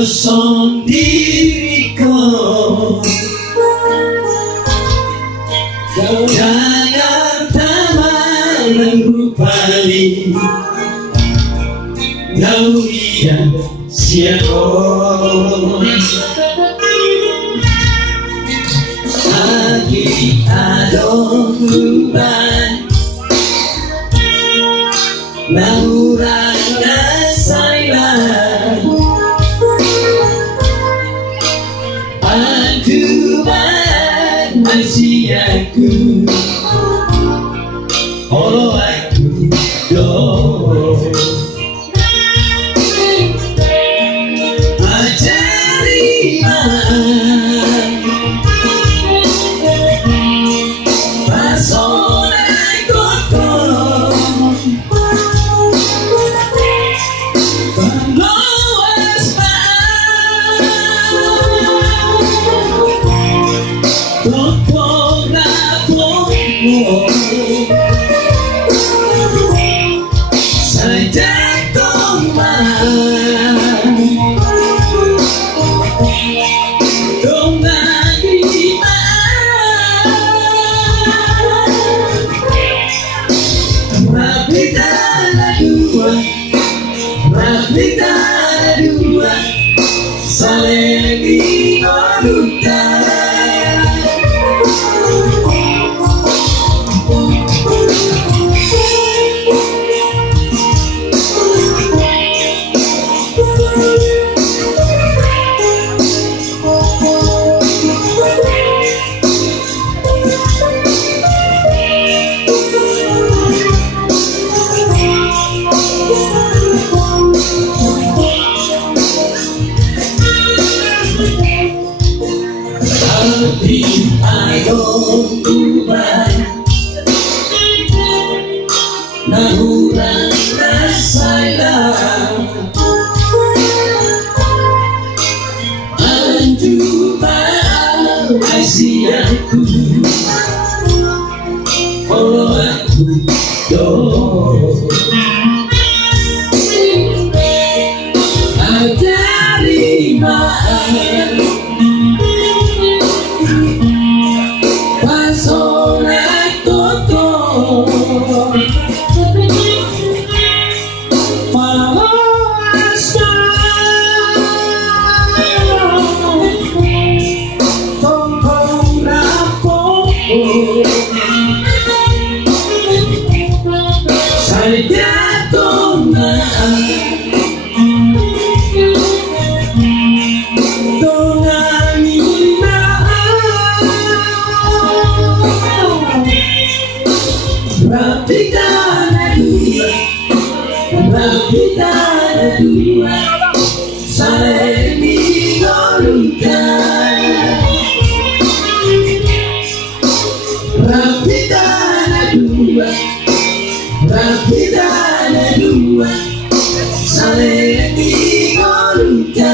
Son diriku, jangan taman rupali, kau ia siapa? Lagi ada beban, naurang nasailah. Tuhan masih aku, oh aku doa. Ajari pasolan kotor, sajak tomah dengan iman, Rabbi tanah dua, saling menurutkan. Ayong ubay, nahurang nasailah. Anjuma Asiaku, oh aku doa. Ajari pasolan kotor, tongkong rapok, saya Rabbi tanah dua, saling menurutkan. Rabbi tanah dua, saling menurutkan.